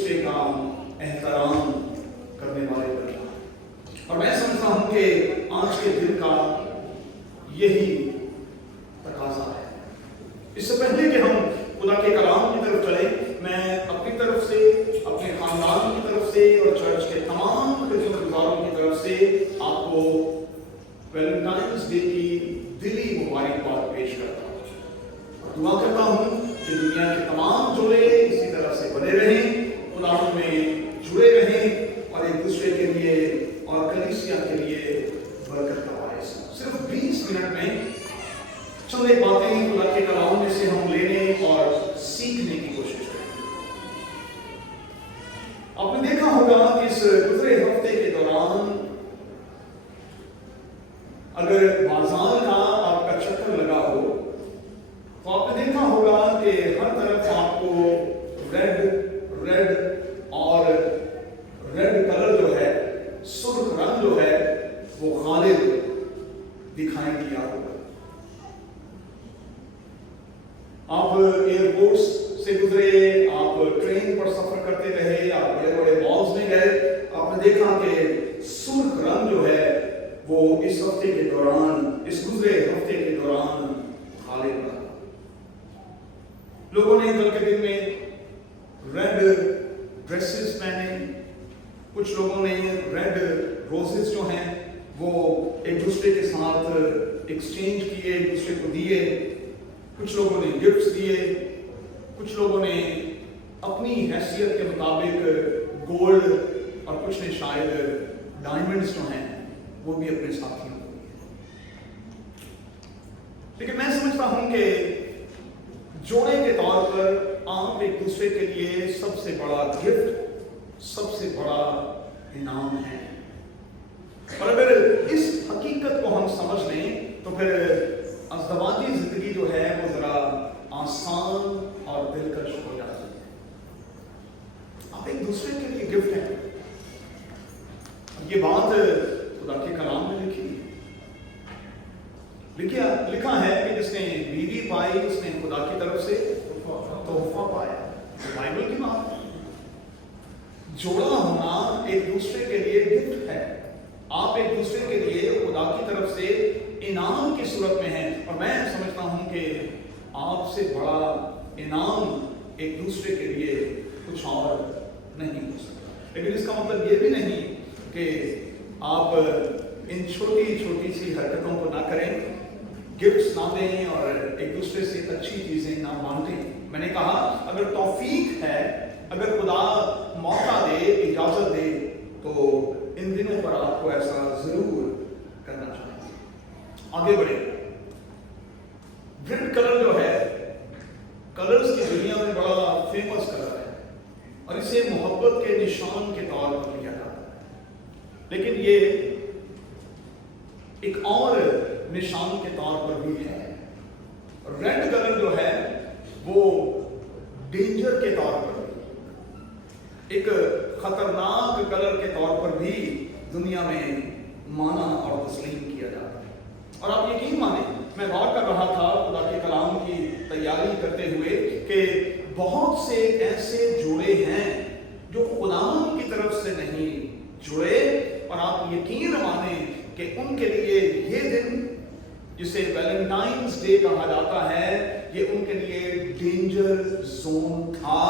दूसरे का एहतराम करने वाले बनना। और मैं समझता हूं कि आज के दिन का यही तकाजा है। इससे पहले कि हम खुदा के कलाम की तरफ चले, मैं अपनी तरफ से, अपने खानदान की तरफ से और चर्च के तमाम खिदमतगारों की तरफ से आपको वैलेंटाइंस डे की दिली मुबारकबाद पेश करता हूँ। दुआ करता हूँ कि दुनिया के तमाम जोड़े इसी तरह से बने रहें, खुदा में जुड़े रहें और एक दूसरे के लिए और कलीसिया के लिए बरकत का बायस। सिर्फ 20 मिनट में चंद एक बातें खुदा के कलाम में से हम लेने और सीखने की कोशिश करेंगे। आपने देखा होगा कि इस गुजरे हफ्ते के दौरान अगर बाजार का आपका चक्कर लगा हो तो आपने देखा होगा कि हर तरफ आपको रेड और रेड कलर जो है, सुर्ख रंग जो है वो गालिब दिखाई दिया होगा। आप एयरपोर्ट्स से गुजरे, आप ट्रेन पर सफर करते रहे, आप बड़े बड़े मॉल्स में गए, आपने देखा कि सुर्ख रंग जो है वो इस हफ्ते के दौरान, इस गुजरे हफ्ते के दौरान गालिब रहा। लोगों ने कल के दिन में रेड ड्रेसेस पहने, कुछ लोगों ने रेड रोजेस जो हैं वो एक दूसरे के साथ एक्सचेंज किए, एक दूसरे को दिए। कुछ लोगों ने गिफ्ट्स दिए, कुछ लोगों ने अपनी हैसियत के मुताबिक गोल्ड और कुछ ने शायद डायमंड्स जो हैं वो भी अपने साथियों को दिए। लेकिन मैं समझता हूं कि जोड़े के तौर पर आप एक दूसरे के लिए सबसे बड़ा गिफ्ट, सबसे बड़ा इनाम है। और अगर इस हकीकत को हम समझ लें तो फिर अज़दवाजी जिंदगी जो है वो जरा आसान और दिलकश हो जाती है। आप एक दूसरे के लिए गिफ्ट हैं। ये बात खुदा के कलाम में लिखा है कि जिसने बीवी पाई उसने खुदा की तरफ से तोहफा पाया। बाइबल की बात है। जोड़ा होना एक दूसरे के लिए गिफ्ट है। आप एक दूसरे के लिए खुदा की तरफ से इनाम की सूरत में है। और मैं समझता हूं कि आपसे बड़ा इनाम एक दूसरे के लिए कुछ और नहीं हो सकता। लेकिन इसका मतलब ये भी नहीं कि आप इन छोटी छोटी सी हरकतों को ना करें, गिफ्ट्स ना दें और एक दूसरे से अच्छी चीजें ना मांगें। मैंने कहा अगर तौफीक है, अगर खुदा मौका दे, इजाजत दे, तो इन दिनों पर आपको ऐसा जरूर करना चाहिए। आगे बढ़े। रेड कलर जो है, कलर्स की दुनिया में बड़ा फेमस कलर है और इसे मोहब्बत के निशान के तौर पर लिया जाता है। लेकिन ये एक और निशान के तौर पर भी है। रेड कलर जो है वो डेंजर के तौर पर, एक खतरनाक कलर के तौर पर भी दुनिया में माना और तस्लीम किया जाता है। और आप यकीन माने, मैं गौर कर रहा था खुदा के कलाम की तैयारी करते हुए कि बहुत से ऐसे जोड़े हैं जो खुदा की तरफ से नहीं जुड़े, और आप यकीन माने कि उनके लिए ये दिन जिसे वैलेंटाइंस डे कहा जाता है, ये उनके लिए डेंजर जोन था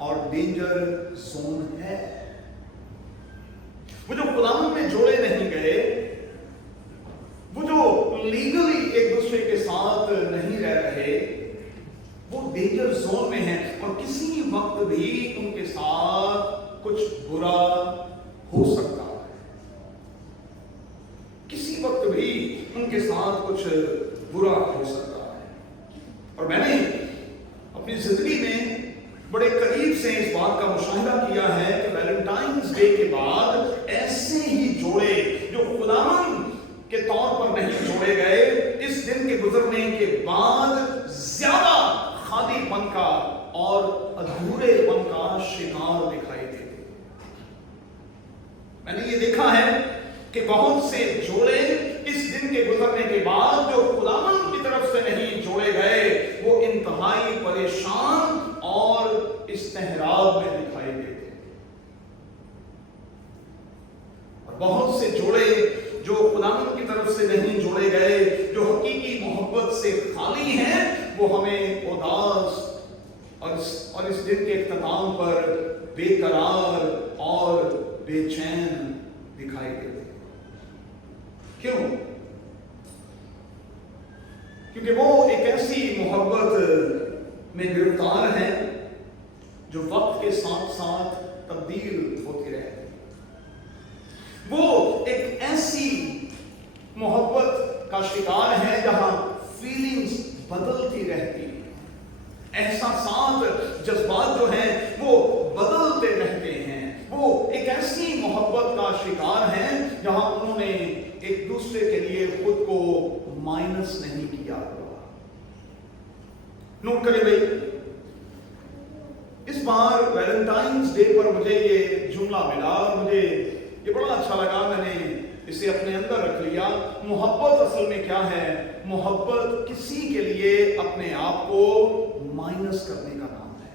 और डेंजर जोन है। वो जो खुदा में जोड़े नहीं गए, वो जो लीगली एक दूसरे के साथ नहीं रह रहे, वो डेंजर जोन में है और किसी वक्त भी उनके साथ कुछ बुरा हो सकता है। किसी वक्त भी उनके साथ कुछ बुरा हो सकता है। और मैंने अपनी जिंदगी में बड़े करीब से इस बात का मुशाहिदा किया है कि वैलेंटाइंस डे के बाद ऐसे ही जोड़े जो खुदावन के तौर पर नहीं जोड़े गए, इस दिन के गुजरने के बाद ज्यादा खालीपन का और अधूरेपन का शिकार दिखाई देते। मैंने ये देखा है कि बहुत से जोड़े इस दिन के गुजरने के बाद जो खुदावन की तरफ से नहीं जोड़े गए, वो इंतहाई परेशान और इस्तेहराब में दिखाई देते। वो हमें उदास और इस दिन के इख्तिताम पर बेकरार और बेचैन दिखाई देते। क्यों? क्योंकि वो एक ऐसी मोहब्बत में गिरफ्तार है जो वक्त के साथ साथ तब्दील होती रहती है। वो एक ऐसी मोहब्बत का शिकार है जहां फीलिंग्स बदलती रहती है, एहसासात जज्बात जो हैं वो बदलते रहते हैं। वो एक ऐसी मोहब्बत का शिकार है जहां उन्होंने एक दूसरे के लिए खुद को माइनस नहीं किया हुआ। नोट करें भाई, इस बार वैलेंटाइंस डे पर मुझे ये जुमला मिला, मुझे ये बड़ा अच्छा लगा, मैंने इसे अपने अंदर रख लिया। मोहब्बत असल में क्या है? मोहब्बत किसी के लिए अपने आप को माइनस करने का नाम है।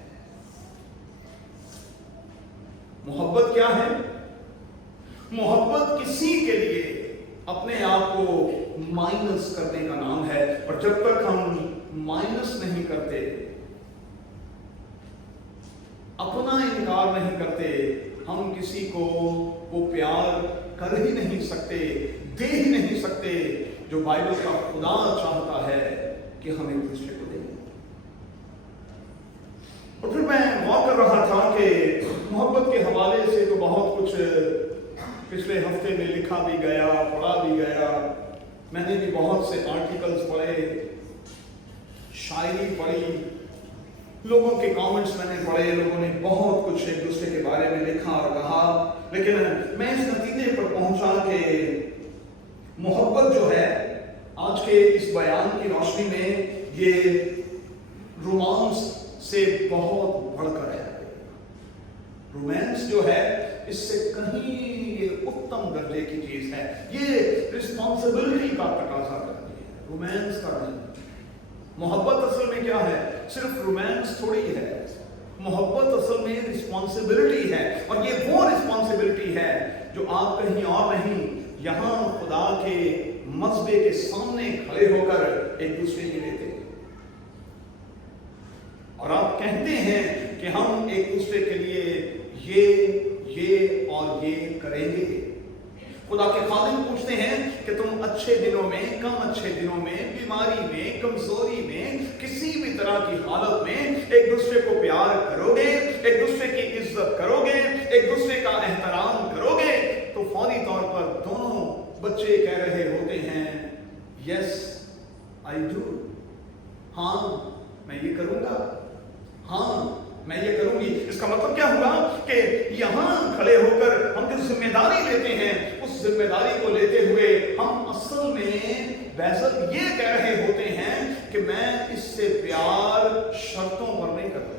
मोहब्बत क्या है? मोहब्बत किसी के लिए अपने आप को माइनस करने का नाम है। और जब तक हम माइनस नहीं करते, अपना इनकार नहीं करते, हम किसी को वो प्यार कर ही नहीं सकते, दे ही नहीं सकते जो बाइबल का खुदा चाहता है कि हम एक दूसरे को दें। और फिर मैं गौर कर रहा था कि मोहब्बत के हवाले से तो बहुत कुछ पिछले हफ्ते में लिखा भी गया, पढ़ा भी गया। मैंने भी बहुत से आर्टिकल्स पढ़े, शायरी पढ़ी, लोगों के कमेंट्स मैंने पढ़े, लोगों ने बहुत कुछ एक दूसरे के बारे में लिखा और कहा। लेकिन मैं इस नतीजे पर पहुंचा कि मोहब्बत जो है, आज के इस बयान की रोशनी में ये रोमांस से बहुत बढ़कर है। रोमांस जो है इससे कहीं ये उत्तम दर्जे की चीज है। ये रिस्पॉन्सिबिलिटी का तकाजा करती है, रोमांस का नहीं। मोहब्बत असल में क्या है? सिर्फ रोमांस थोड़ी है। मोहब्बत असल में रिस्पॉन्सिबिलिटी है, और ये वो रिस्पॉन्सिबिलिटी है जो आप कहीं और नहीं, यहां खुदा के मस्बे के सामने खड़े होकर एक दूसरे की लेते हैं। और आप कहते हैं कि हम एक दूसरे के लिए ये और ये करेंगे। खुदा के खालिक पूछते हैं कि तुम अच्छे दिनों में, कम अच्छे दिनों में, बीमारी में, कमजोरी में, किसी भी तरह की हालत में एक दूसरे को प्यार करोगे, एक दूसरे की इज्जत करोगे, एक दूसरे का एहतराम करोगे? तो फौरी तौर पर दोनों बच्चे कह रहे होते हैं, यस आई डू, हाँ मैं ये करूंगा, हाँ मैं ये करूंगी। इसका मतलब क्या हुआ कि यहां खड़े होकर हम जो जिम्मेदारी लेते हैं, उस जिम्मेदारी को लेते हुए हम असल में बहसल ये कह रहे होते हैं कि मैं इससे प्यार शर्तों पर नहीं करता।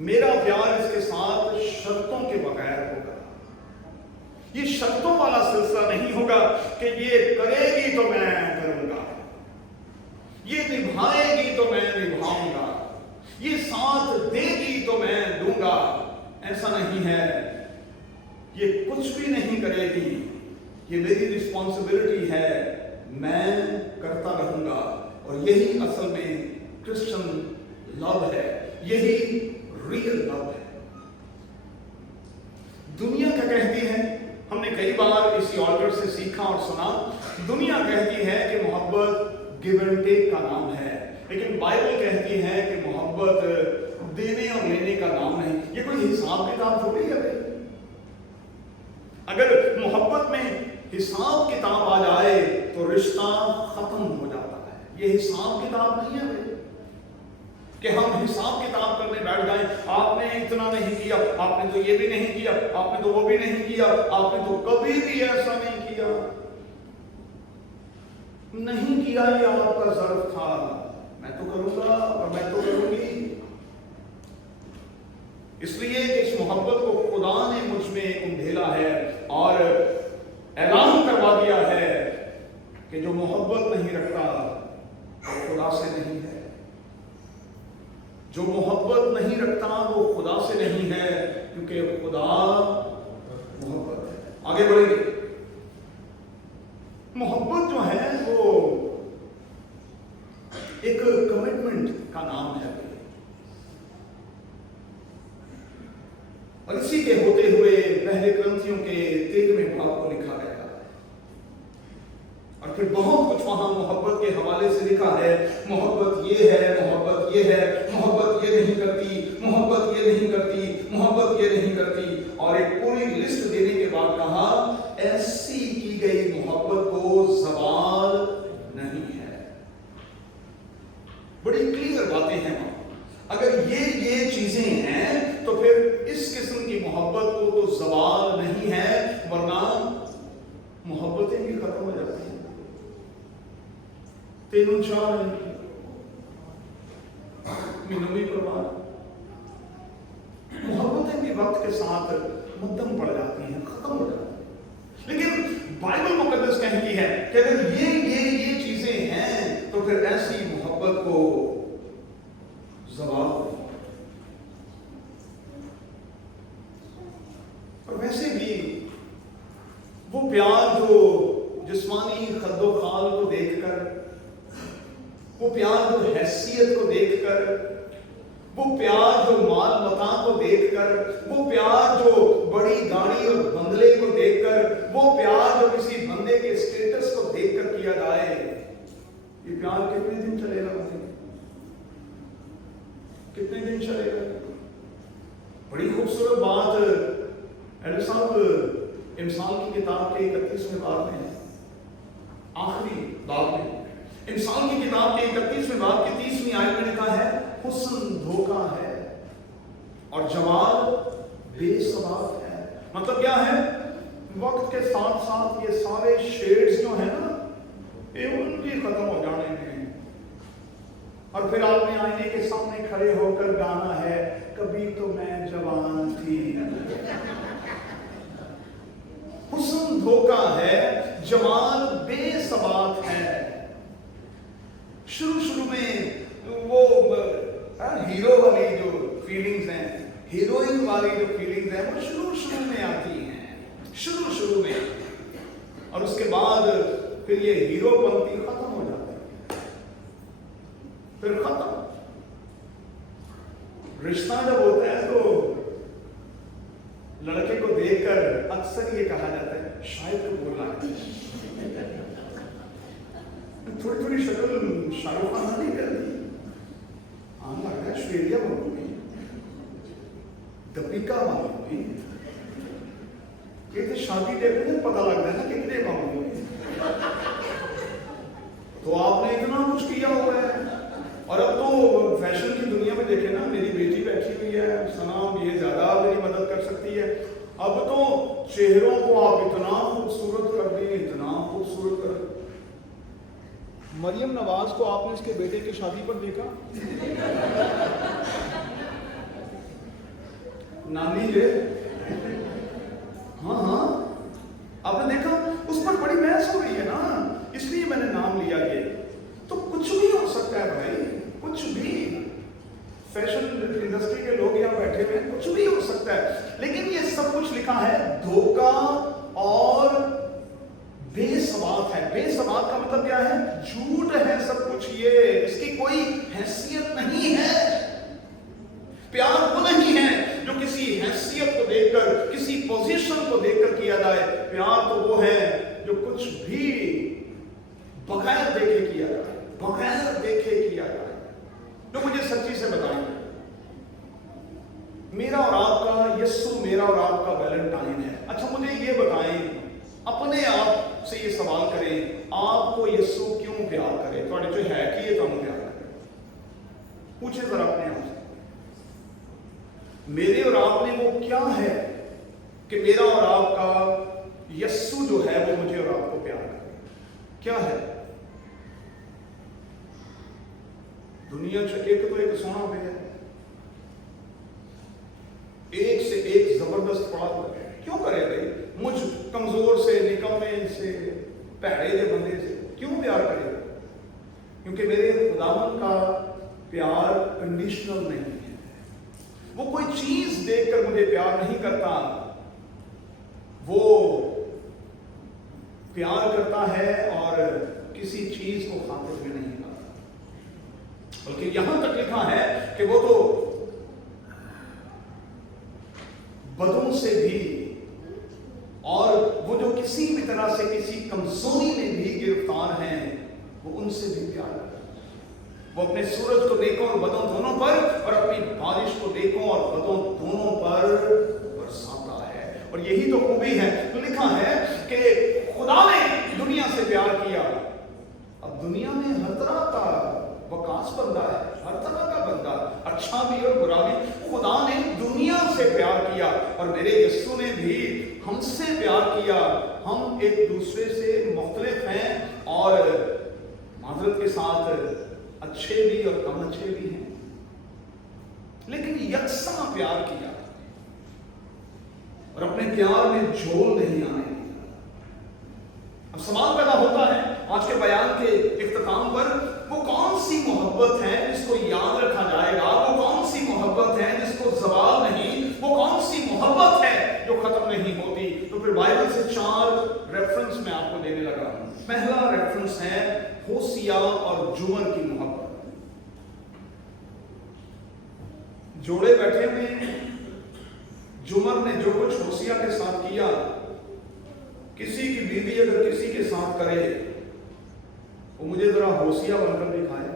मेरा प्यार इसके साथ शर्तों के बगैर होगा। ये शर्तों वाला सिलसिला नहीं होगा कि ये करेगी तो मैं करूंगा, ये निभाएगी तो मैं निभाऊंगा, ये साथ देगी तो मैं दूंगा। ऐसा नहीं है। ये कुछ भी नहीं करेगी, ये मेरी रिस्पॉन्सिबिलिटी है, मैं करता रहूंगा। और यही असल में क्रिश्चियन लव है, यही रियल लव है। दुनिया क्या कहती है? हमने कई बार इसी ऑर्डर से सीखा और सुना। दुनिया कहती है कि मोहब्बत गिव एंड टेक का नाम है, लेकिन बाइबल कहती है कि मोहब्बत देने और लेने का नाम नहीं। ये कोई हिसाब किताब थोड़ी है भाई। अगर मोहब्बत में हिसाब किताब आ जाए तो रिश्ता खत्म हो जाता है। ये हिसाब किताब नहीं है भाई कि हम हिसाब किताब करने बैठ जाएं। आपने इतना नहीं किया, आपने तो ये भी नहीं किया, आपने तो वो भी नहीं किया, आपने तो कभी भी ऐसा नहीं किया। नहीं किया, ये आपका ज़र्फ था, मैं तो करूंगा और मैं तो करूंगी। इसलिए इस मोहब्बत को खुदा ने मुझ में उंडेला है और ऐलान करवा दिया है कि जो मोहब्बत नहीं रखता वो खुदा से नहीं है। जो मोहब्बत नहीं रखता वो खुदा से नहीं है, क्योंकि खुदा मोहब्बत है। आगे बढ़ेंगे। मोहब्बत जो है वो और इसी के होते हुए पहले ग्रंथियों के 13वें भाग को लिखा गया और फिर बहुत कुछ वहां मोहब्बत के हवाले से लिखा है। मोहब्बत ये है, मोहब्बत ये है, मोहब्बत ये नहीं करती, मोहब्बत ये नहीं करती, मोहब्बत ये नहीं करती, और एक पूरी लिस्ट देने के बाद कहा ऐसी की गई मोहब्बत को ज़वाल नहीं है। बड़ी क्लियर बातें हैं वहां। अगर ये चीजें हैं तो फिर इस किस्म की मोहब्बत को तो ज़वाल नहीं है, वरना मोहब्बतें भी खत्म हो जाती हैं। 3-4 महीनों में परवाह, मोहब्बतें भी वक्त के साथ मध्यम पड़ जाती हैं, खत्म हो जाती हैं। लेकिन बाइबल मुकद्दस कहती है कि अगर ये चीजें हैं तो फिर ऐसी मोहब्बत को ज़वाल। और वैसे भी वो प्यार जो जिस्मानी खद्दो खाल को देखकर, वो प्यार जो हैसियत को देखकर, वो प्यार जो माल मता को देखकर, वो प्यार जो बड़ी गाड़ी और बंगले को देखकर, वो प्यार जो किसी बंदे के स्टेटस को देखकर किया जाए, ये प्यार कितने दिन चलेगा? कितने दिन चलेगा? बड़ी खूबसूरत बात एडर साहब इंसान की किताब के 31वें बाब में, आखिरी बाब में, इंसान की किताब के 31वें बाब की 30वीं आयत में लिखा है हुस्न धोखा है और जमाल बेसबाब है। मतलब क्या है? वक्त के साथ साथ ये सारे शेड्स जो है ना, ये उनकी खत्म हो जाने में, और फिर आपने आईने के सामने खड़े होकर गाना है कभी तो मैं जवान थी। हुस्न धोखा है, जमाल बेसबाब है। शुरू में वो हीरो वाली जो फीलिंग्स हैं, हीरोइन वाली जो फीलिंग्स हैं, वो शुरू में आती हैं, शुरू में, और उसके बाद फिर ये हीरोपंती खत्म हो जाती है, फिर खत्म। रिश्ता जब होता है तो लड़के को देखकर अक्सर ये कहा जाता है शायद तो बोलना है, थोड़ी शक्ल शाहरुख खान नहीं करती, हाँ लगता है श्वेरिया बनूंगी, दीपिका बनूंगी, ये तो शादी देखने में पता लगता है ना कितने बनूंगी। तो आपने इतना कुछ किया हुआ है, और अब तो फैशन की दुनिया में देखे ना, मेरी बेटी बैठी हुई है सनाम, ये ज्यादा मेरी मदद कर सकती है। अब तो चेहरों को आप इतना खूबसूरत कर दिए, इतना खूबसूरत कर। मरियम नवाज को आपने इसके बेटे की शादी पर देखा? नानी जे, हाँ आपने देखा, उस पर बड़ी बहस हो रही है ना, इसलिए मैंने नाम लिया ये। तो कुछ भी हो सकता है भाई, कुछ भी। फैशन इंडस्ट्री के लोग यहाँ बैठे हुए हैं, कुछ भी हो सकता है, लेकिन ये सब कुछ लिखा है धोखा और बेसबात है। बेसबात का मतलब क्या है? झूठ है सब कुछ, ये इसकी कोई हैसियत नहीं है। प्यार वो नहीं है जो किसी हैसियत को देखकर, किसी पोजीशन को देखकर किया जाए। प्यार तो वो है जो कुछ भी बगैर देखे किया जाए, बगैर देखे किया जाए। तो मुझे सच्ची से बताएं, मेरा और आपका यस्सु, मेरा और आपका वैलेंटाइन है। अच्छा मुझे ये बताएं, अपने आप से ये सवाल करें, आपको यस्सु क्यों प्यार करे? थोड़े जो है कि ये तुम प्यार करे, पूछे जरा अपने आप से। मेरे और आप में वो क्या है कि मेरा और आपका यस्सु जो है वो मुझे और आपको प्यार करे? क्या है? दुनिया एक तो एक सोना पे है, एक से एक जबरदस्त पड़ा हुआ है। क्यों करे भाई? मुझ कमजोर से, निकम्मे से, पैड़े के बंदे से क्यों प्यार करे? क्योंकि मेरे खुदावन का प्यार कंडीशनल नहीं है। वो कोई चीज देखकर मुझे प्यार नहीं करता, वो प्यार करता है और किसी चीज को खातिर में नहीं करता। बल्कि यहां तक लिखा है कि वो तो बदों से भी, और वो जो किसी भी तरह से किसी कमजोरी में भी गिरफ्तार हैं, वो उनसे भी प्यार करता है। वो अपने सूरज को नेकों और बदों दोनों पर, और अपनी बारिश को नेकों और बदों दोनों पर बरसाता है। और यही तो खूबी है। तो लिखा है कि खुदा ने दुनिया से प्यार किया। अब दुनिया में हर तरह का वकास बंदा है, हर तरह का बंदा, अच्छा भी और बुरा भी। खुदा ने दुनिया से प्यार किया, और मेरे यीशु ने भी हमसे प्यार किया। हम एक दूसरे से मुख्तलिफ हैं, और माजरत के साथ अच्छे भी और कम अच्छे भी हैं, लेकिन यकसा प्यार किया, और अपने प्यार में झोल नहीं आने दिया। अब सवाल पैदा होता है आज के बयान के इख्तिताम पर, वो कौन सी मोहब्बत है जिसको याद रखा जाएगा? वो कौन सी मोहब्बत है जिसको जवाल नहीं? वो कौन सी मोहब्बत है जो खत्म नहीं होती? तो फिर बाइबल से 4 रेफरेंस मैं आपको देने लगा हूं। पहला रेफरेंस है होसिया और जुमर की मोहब्बत। जोड़े बैठे हुए हैं, जुमर ने जो कुछ होसिया के साथ किया, किसी की बीवी अगर किसी के साथ करे, वो मुझे जरा होसिया बनकर दिखाए।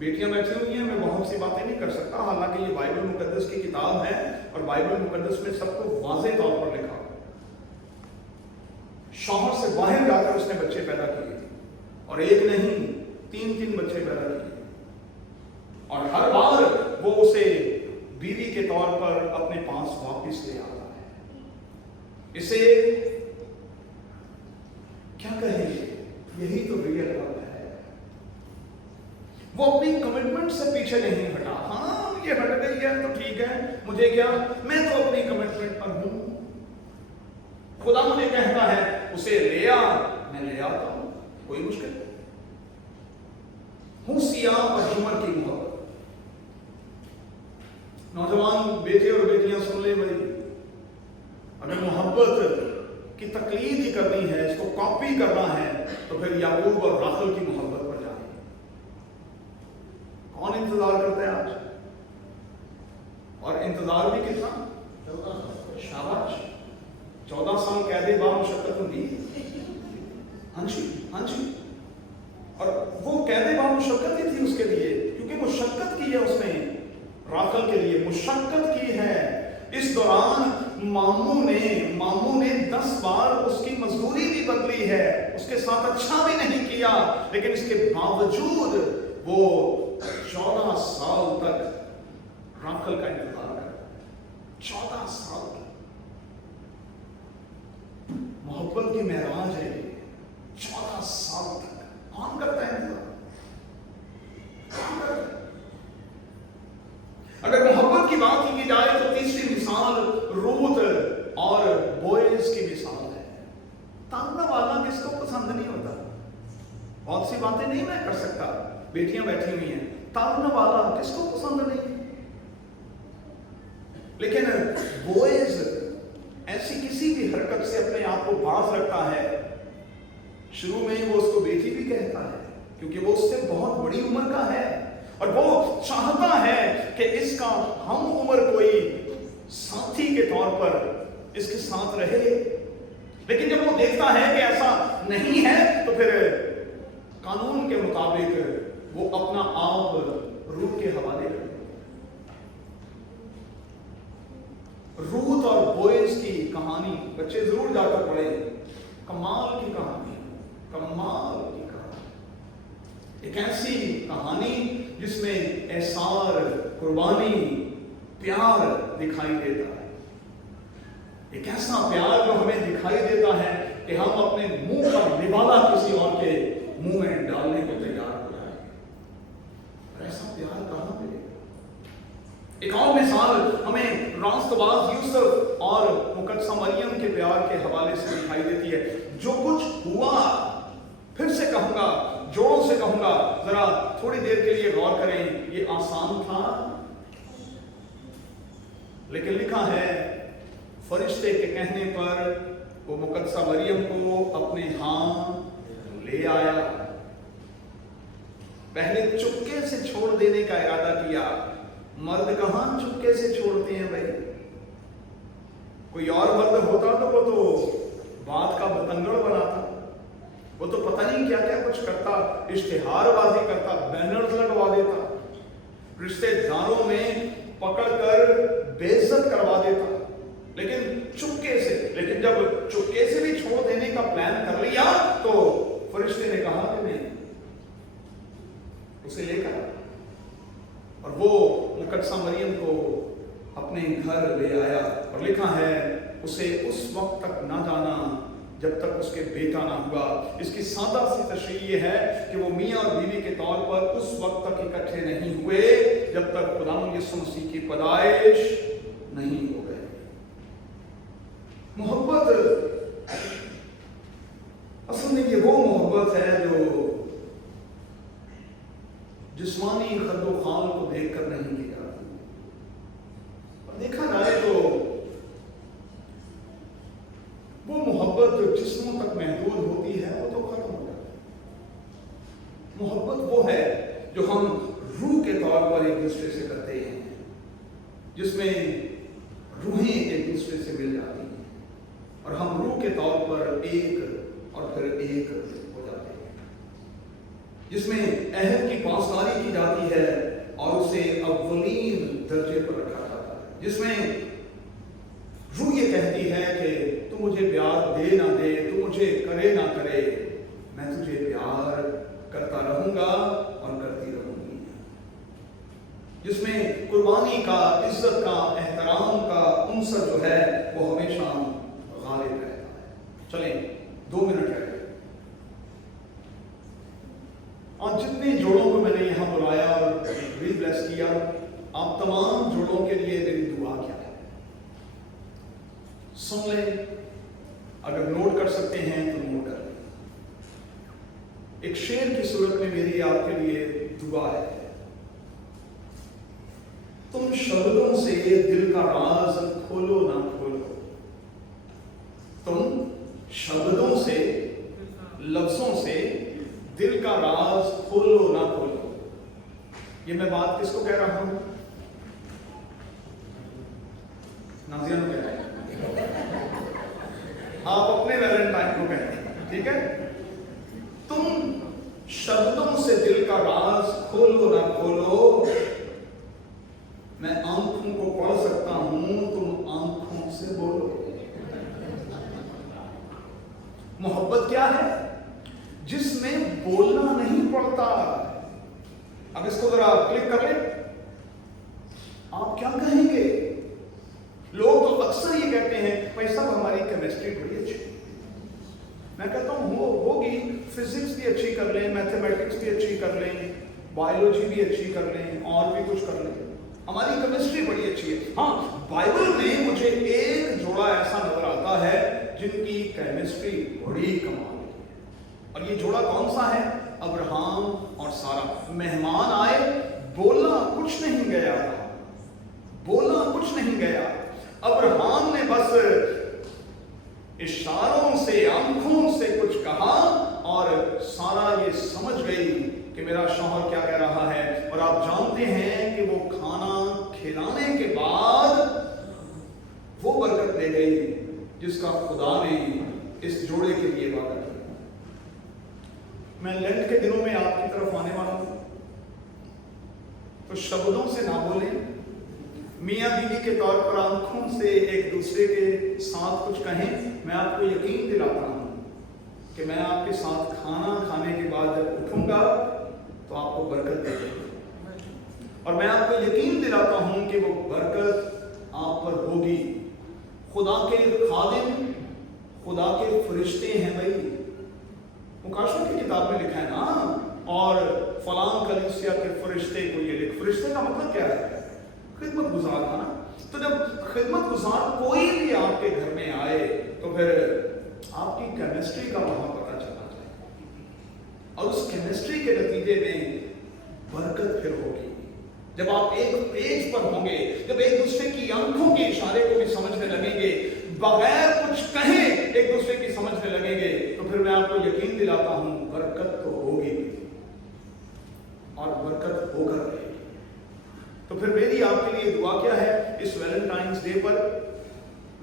बेटियां बैठी हुई हैं, मैं बहुत सी बातें नहीं कर सकता, हालांकि ये बाइबल मुकद्दस की किताब है, और बाइबल मुकद्दस में सबको वाज़ेह तौर पर लिखा। शौहर से बाहर जाकर उसने बच्चे पैदा किए, और एक नहीं 3 बच्चे पैदा किए, और हर बार वो उसे बीवी के तौर पर अपने पास वापस ले आता है। इसे क्या कहेंगे? यही तो रियल लव है। वो अपनी कमिटमेंट से पीछे नहीं हटा। हाँ, ये हट गई है तो ठीक है, मुझे क्या, मैं तो अपनी कमिटमेंट पर हूं। खुदा मुझे कहता है उसे ले आ, मैं ले आता हूं, कोई मुश्किल नहीं। होसिया और जुमर की मोहब्बत। नौजवान बेटे और बेटियां सुन ले भाई, अगर मोहब्बत की तकलीद ही करनी है, इसको कॉपी करना है, तो फिर याकूब और राखल की मोहब्बत पर जाए। कौन इंतजार करते हैं आज? और इंतजार भी कितना? शाबाश, 14 साल कैदे बाद मुशक्कत होती। हाँ जी, हाँ जी। और वो कैदे बाद मुशक्कत ही थी उसके लिए, क्योंकि मुशक्कत की है उसने, राखल के लिए मुशक्कत की है। इस दौरान मामू ने 10 बार उसकी मजदूरी भी बदली है, उसके साथ अच्छा भी नहीं किया, लेकिन इसके बावजूद वो 14 साल तक राखल का इंतजार कर, 14 साल तक। मोहब्बत की महराज है, 14 साल तक कौन करता है इंतजार? कौन करता है? अगर मोहब्बत की बात की जाए तो तीसरी मिसाल रूत और बोएज की मिसाल है। तानने वाला किसको पसंद नहीं होता? बहुत सी बातें नहीं मैं कर सकता, बेटियां बैठी हुई हैं, तानने वाला किसको पसंद नहीं? लेकिन बोएज ऐसी किसी भी हरकत से अपने आप को बाज रखता है। शुरू में वो उसको बेटी भी कहता है, क्योंकि वो उससे बहुत बड़ी उम्र का है, और वो चाहता है कि इसका हम उम्र कोई साथी के तौर पर इसके साथ रहे। लेकिन जब वो देखता है कि ऐसा नहीं है, तो फिर कानून के मुताबिक वो अपना आप रूत के हवाले कर देता। रूत और बोएज की कहानी बच्चे जरूर जाकर पढ़े। कमाल की कहानी, कमाल की कहानी। एक ऐसी कहानी जिसमें एहसार, कुर्बानी, प्यार दिखाई देता है। एक ऐसा प्यार जो हमें दिखाई देता है कि हम अपने मुंह का निवाला किसी और के मुंह में डालने को तैयार हो जाएंगे। ऐसा प्यार कहां मिलेगा? एक और मिसाल हमें रास्तबाज यूसुफ और मुकद्दसा मरियम के प्यार के हवाले से दिखाई देती है। जो कुछ हुआ, फिर से कहूंगा, जोरों से कहूंगा, जरा थोड़ी देर के लिए गौर करें। ये आसान था, लेकिन लिखा है फरिश्ते के कहने पर वो मुकद्दसा मरियम को अपने हाथ ले आया। पहले चुपके से छोड़ देने का इरादा किया, मर्द कहाँ चुपके से छोड़ते हैं भाई? कोई और मर्द होता तो वो तो बात का बतंगड़ बनाता, वो तो पता नहीं क्या क्या कुछ करता, इश्तिहारबाजी करता, बैनर्स लगवा देता, रिश्तेदारों में पकड़कर बेइज्जत करवा देता, लेकिन चुपके से। लेकिन जब चुपके से भी छोड़ देने का प्लान कर लिया तो फरिश्ते ने कहा कि नहीं, उसे लेकर और वो मुकद्दसा मरियम को अपने घर ले आया। और लिखा है उसे उस वक्त तक ना जाना जब तक उसके बेटा ना हुआ। इसकी सादा सी तशरीह ये है कि वो मियाँ और बीवी के तौर पर उस वक्त तक इकट्ठे नहीं हुए जब तक खुदावंद यीशु मसीह की पैदाइश नहीं हो गई। मोहब्बत असल में ये वो मोहब्बत है जो जिस्मानी खद्दो खाल को देखकर नहीं की जाती। और देखा जाए तो वो मोहब्बत जो जिस्मों तक महदूद होती है वो तो खत्म हो जाती है। मोहब्बत वो है जो हम रूह के तौर पर एक दूसरे से करते हैं, जिसमें रूहें एक दूसरे से मिल जाती हैं और हम रूह के तौर पर एक और फिर एक हो जाते हैं, जिसमें अहद की पासदारी की जाती है और उसे अव्वलीन दर्जे पर रखा जाता है, जिसमें रूह ये कहती है कि तू मुझे प्यार दे ना दे, तू मुझे करे ना करे, मैं तुझे प्यार करता रहूंगा और करती रहूंगी, जिसमें कुर्बानी का, इज्जत का, एहतराम का उनसर जो है वो हमेशा गालिब रहता है। चलें 2 मिनट रह गए और जितने जोड़ों को मैंने यहाँ बुलाया और भी ब्लेस किया, आप तमाम जोड़ों के लिए मेरी दुआ क्या है सुन लें। अगर नोट कर सकते हैं तो नोट कर लें। एक शेर की सूरत में मेरी आपके लिए दुआ है। तुम शब्दों से दिल का राज खोलो ना खोलो, तुम शब्दों से, लफ्जों से दिल का राज खोलो ना खोलो। ये मैं बात किसको कह रहा हूं? नाज़िया को कह रहा हूं। आप अपने वैलेंटाइन को कहते हैं, ठीक है? तुम शब्दों से दिल का राज खोलो ना खोलो, मैं आंखों को पढ़ सकता हूं, तुम आंखों से बोलो। मोहब्बत क्या है? जिसमें बोलना नहीं पड़ता। अब इसको जरा क्लिक कर ले, आप क्या कहेंगे? लोग तो अक्सर ये कहते हैं भाई साहब हमारी केमिस्ट्री बड़ी अच्छी। मैं कहता हूँ होगी, फिजिक्स भी अच्छी कर लें, मैथमेटिक्स भी अच्छी कर लें, बायोलॉजी भी अच्छी कर लें, और भी कुछ कर लें, हमारी केमिस्ट्री बड़ी अच्छी है। हाँ, बाइबल में मुझे एक जोड़ा ऐसा नजर आता है जिनकी केमिस्ट्री बड़ी कमाल है, और ये जोड़ा कौन सा है? अब्राहम और सारा। मेहमान आए, बोलना कुछ नहीं गया, बोलना कुछ नहीं गया। अब्राहम ने बस इशारों से, आंखों से कुछ कहा और सारा ये समझ गई कि मेरा शौहर क्या कह रहा है। और आप जानते हैं कि वो खाना खिलाने के बाद वो बरकत दे गई जिसका खुदा ने इस जोड़े के लिए वादा किया। मैं लेंट के दिनों में आपकी तरफ आने वाला हूं, तो शब्दों से ना बोलें, मियाँ बीवी के तौर पर आंखों से एक दूसरे के साथ कुछ कहें। मैं आपको यकीन दिलाता हूं कि मैं आपके साथ खाना खाने के बाद जब उठूंगा तो आपको बरकत देगी, और मैं आपको यकीन दिलाता हूं कि वो बरकत आप पर होगी। खुदा के खादिम, खुदा के फरिश्ते हैं भाई। मुकाशवा की किताब में लिखा है ना, और फलां कलीसिया के फरिश्ते को ये लिख। फरिश्ते का मतलब क्या है? खिदमत गुजार था ना। तो जब खिदमत गुजार कोई भी आपके घर में आए तो फिर आपकी केमिस्ट्री का वहां पता चलना चाहिए, और उस केमिस्ट्री के नतीजे में बरकत फिर होगी। जब आप एक पेज पर होंगे, जब एक दूसरे की आंखों के इशारे को भी समझने लगेंगे, बगैर कुछ कहे एक दूसरे की समझने लगेंगे, तो फिर मैं आपको यकीन दिलाता हूं बरकत तो होगी और बरकत होकर रहेगी। तो تو پھر میری آپ کے لیے دعا کیا ہے اس ویلنٹائنس ڈے پر؟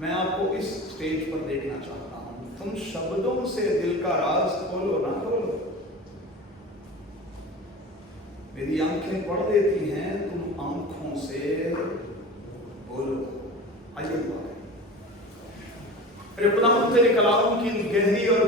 میں آپ کو اس سٹیج پر دیکھنا چاہتا ہوں. تم شبدوں سے دل کا راز کھولو نہ کھولو. میری آنکھیں پڑھ دیتی ہیں، تم آنکھوں سے بولو. آئیے دعا کریں. میرے خدا تیرے کلاموں کی گہری اور